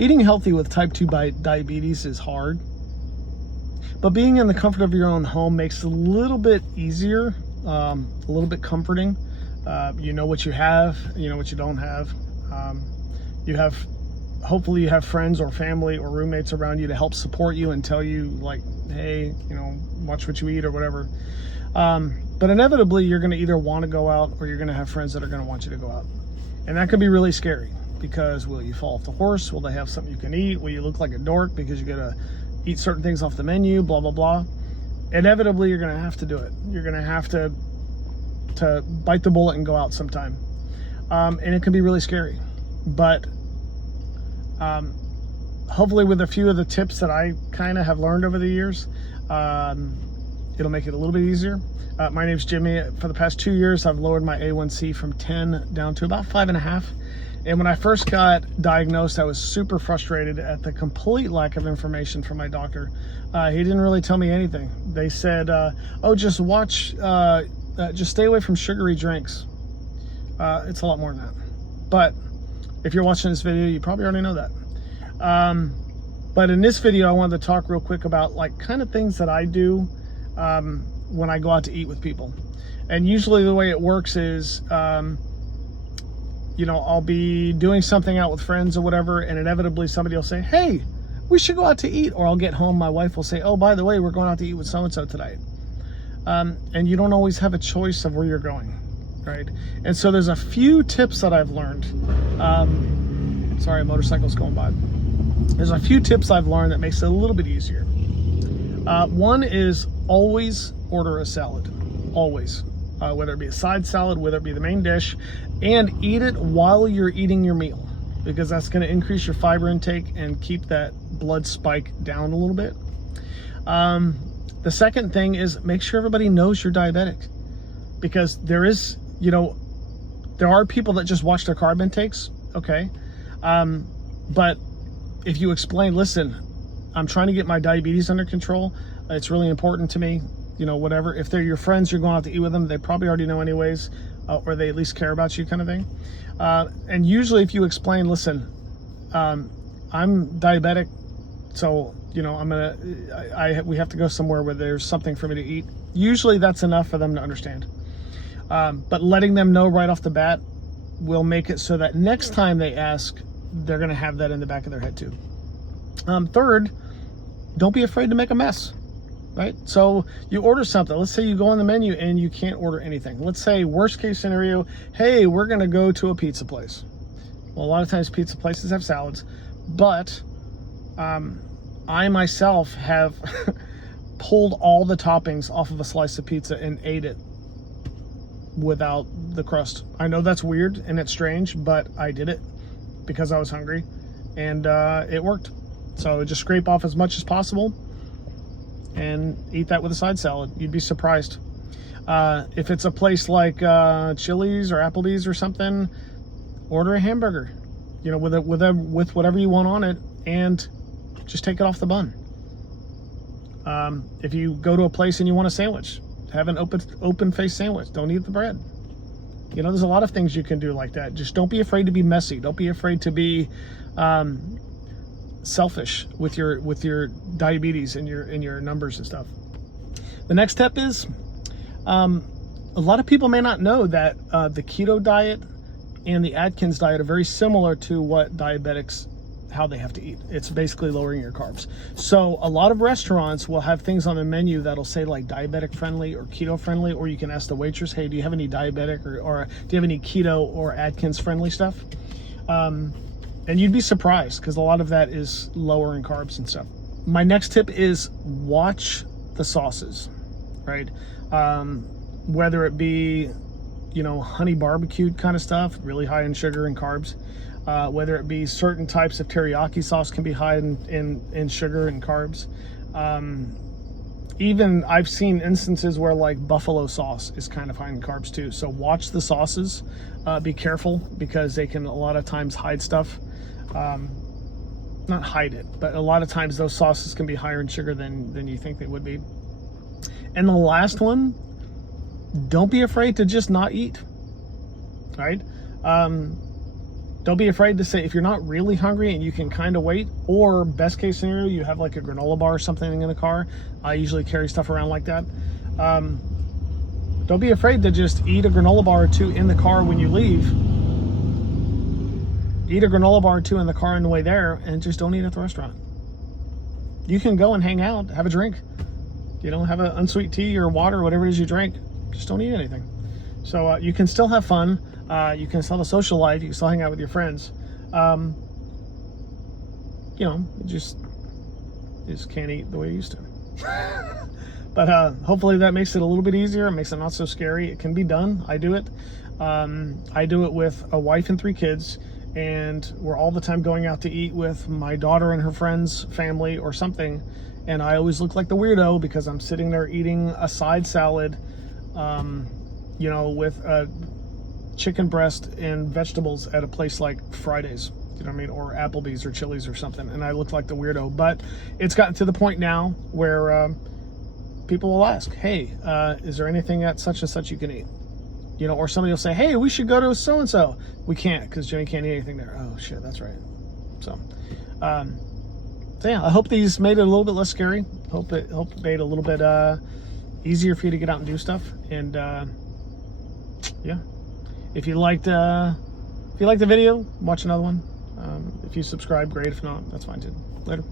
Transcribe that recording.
Eating healthy with type 2 diabetes is hard, but being in the comfort of your own home makes it a little bit easier, a little bit comforting. You know what you have, you know what you don't have. Hopefully you have friends or family or roommates around you to help support you and tell you, like, hey, watch what you eat or whatever. But inevitably you're going to either want to go out or you're going to have friends that are going to want you to go out. And that can be really scary, because will you fall off the horse? Will they have something you can eat? Will you look like a dork because you got to eat certain things off the menu, blah, blah, blah. Inevitably you're going to have to do it. You're going to have to bite the bullet and go out sometime. And it can be really scary. But hopefully with a few of the tips that I kind of have learned over the years, it'll make it a little bit easier. My name's Jimmy. For the past 2 years, I've lowered my A1C from 10 down to about 5.5. And when I first got diagnosed, I was super frustrated at the complete lack of information from my doctor. He didn't really tell me anything. They said, oh, just stay away from sugary drinks. It's a lot more than that. But if you're watching this video, you probably already know that. But in this video, I wanted to talk real quick about kind of things that I do when I go out to eat with people. And usually the way it works is, I'll be doing something out with friends or whatever, and inevitably somebody will say, hey, we should go out to eat. Or I'll get home, my wife will say, oh, by the way, we're going out to eat with so-and-so tonight. And you don't always have a choice of where you're going, right? And so there's a few tips that I've learned. Sorry, a motorcycle's going by. There's a few tips I've learned that makes it a little bit easier. One is always order a salad, always. Whether it be a side salad, whether it be the main dish, and eat it while you're eating your meal, because that's going to increase your fiber intake and keep that blood spike down a little bit. The second thing is make sure everybody knows you're diabetic, because there are people that just watch their carb intakes, okay? But if you explain, listen, I'm trying to get my diabetes under control, it's really important to me, whatever. If they're your friends, you're going out to eat with them, they probably already know anyways, or they at least care about you, kind of thing. And usually if you explain, listen, I'm diabetic, so we have to go somewhere where there's something for me to eat. Usually that's enough for them to understand. But letting them know right off the bat will make it so that next time they ask, they're going to have that in the back of their head too. Third, don't be afraid to make a mess, right? So you order something. Let's say you go on the menu and you can't order anything. Let's say worst case scenario, hey, we're going to go to a pizza place. Well, a lot of times pizza places have salads, but I myself have pulled all the toppings off of a slice of pizza and ate it without the crust. I know that's weird and it's strange, but I did it because I was hungry, and it worked. So just scrape off as much as possible and eat that with a side salad. You'd be surprised. If it's a place like Chili's or Applebee's or something, order a hamburger, with whatever you want on it, and just take it off the bun. If you go to a place and you want a sandwich, have an open face sandwich. Don't eat the bread. There's a lot of things you can do like that. Just don't be afraid to be messy. Don't be afraid to be selfish with your diabetes and your numbers and stuff. The next step is, a lot of people may not know that the keto diet and the Atkins diet are very similar to what diabetics, how they have to eat. It's basically lowering your carbs. So a lot of restaurants will have things on the menu that'll say like diabetic friendly or keto friendly, or you can ask the waitress, hey, do you have any diabetic or do you have any keto or Atkins friendly stuff? And you'd be surprised, because a lot of that is lower in carbs and stuff. My next tip is watch the sauces, right? Whether it be, honey barbecued kind of stuff, really high in sugar and carbs. Whether it be certain types of teriyaki sauce can be high in sugar and carbs. Even I've seen instances where buffalo sauce is kind of high in carbs too. So watch the sauces, be careful, because they can a lot of times hide stuff. Not hide it, but a lot of times those sauces can be higher in sugar than you think they would be. And the last one, don't be afraid to just not eat, right? Don't be afraid to say, if you're not really hungry and you can kind of wait, or best case scenario, you have like a granola bar or something in the car. I usually carry stuff around like that. Don't be afraid to just eat a granola bar or two in the car when you leave. Eat a granola bar or two in the car on the way there, and just don't eat at the restaurant. You can go and hang out, have a drink. You know, have an unsweet tea or water or whatever it is you drink. Just don't eat anything. So you can still have fun. You can still have a social life. You can still hang out with your friends. You know, you just can't eat the way you used to. But hopefully that makes it a little bit easier. It makes it not so scary. It can be done. I do it. I do it with a wife and 3 kids, and we're all the time going out to eat with my daughter and her friends, family, or something. And I always look like the weirdo because I'm sitting there eating a side salad, you know, with a chicken breast and vegetables at a place like Fridays, you know what I mean, or Applebee's or Chili's or something, and I look like the weirdo. But it's gotten to the point now where people will ask, hey, is there anything at such and such you can eat? You know, or somebody will say, hey, we should go to so-and-so. We can't, because Jimmy can't eat anything there. Oh shit, that's right. So yeah, I hope these made it a little bit less scary. Hope it made it a little bit easier for you to get out and do stuff. And yeah, if you liked the video, watch another one. If you subscribe, great. If not, that's fine too. Later.